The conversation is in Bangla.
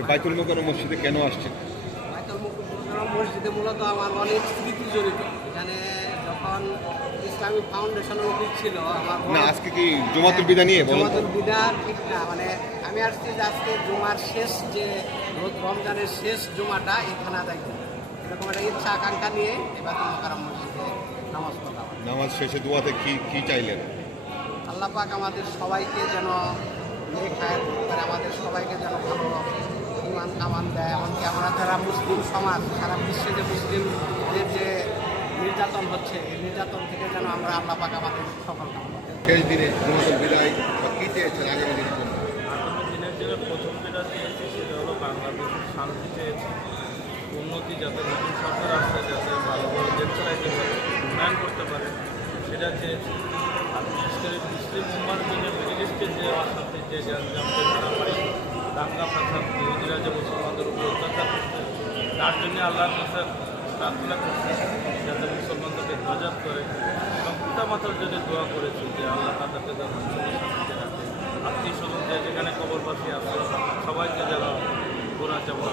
আচ্ছা, বাইতুল মোকাররম মসজিদে কেন আসছেন? বাইতুল মোকাররম মসজিদে মূলত আমার অনেক স্মৃতি জড়িত। এখানে যখন ইসলামিক ফাউন্ডেশনের অফিস ছিল আমার না, আজকে কি জুমাতুল বিদা নিয়ে বলেন? জুমাতুল বিদা ঠিক না, মানে আমি আসছি যে আজকে জুমার শেষ যে রমজানের শেষ জুমাটা এখানে আদায় করি, এরকম একটা ইচ্ছা আকাঙ্ক্ষা নিয়ে এবার মোকাররম মসজিদে নামাজ পড়লাম। নামাজ শেষে দোয়াতে কি চাইলেন? আল্লাহ পাক আমাদের সবাইকে যেন নেক হায়াত করে, আমাদের সবাইকে যেন ভালো ইমান কামান দেয়। এমনকি আমরা যারা মুসলিম সমাজ, সারা বিশ্বে যে মুসলিমদের যে নির্যাতন হচ্ছে, এই নির্যাতন থেকে যেন আমরা আল্লাহ পাক আমাদের সফল কামনা করি। শেষ দিনে জুমাতুল বিদায় বা কি চেয়েছেন আগামী দিনের জন্য? আগামী দিনের জন্য প্রথম যেটা চেয়েছি সেটা হলো বাংলাদেশের শান্তি চেয়েছি, উন্নতি, যাতে নতুন সরকার আসতে যাতে ভালো ভালো দেশ চালাইতে পারে, উন্নয়ন করতে পারে সেটা চেয়েছি। আর বিশেষ করে মুসলিম উম্মার জন্য মিডিল ইস্টে যে অশান্তি, যে জানতে মারামারি, দাঙ্গা ফাসাদ, ইহুদিরা যে মুসলমানদের উপর অত্যাচার করছে, তার জন্য আল্লাহর কাছে প্রার্থনা করছে যাতে মুসলমানদেরকে হেফাজত করে, এবং পিতামাতার জন্য দোয়া করেছি যে আল্লাহ তাদেরকে যেন শান্তিতে রাখে, আত্মীয় স্বজন যে যেখানে কবরবাসী আছে সবাইকে যেন ঘোরা যাওয়া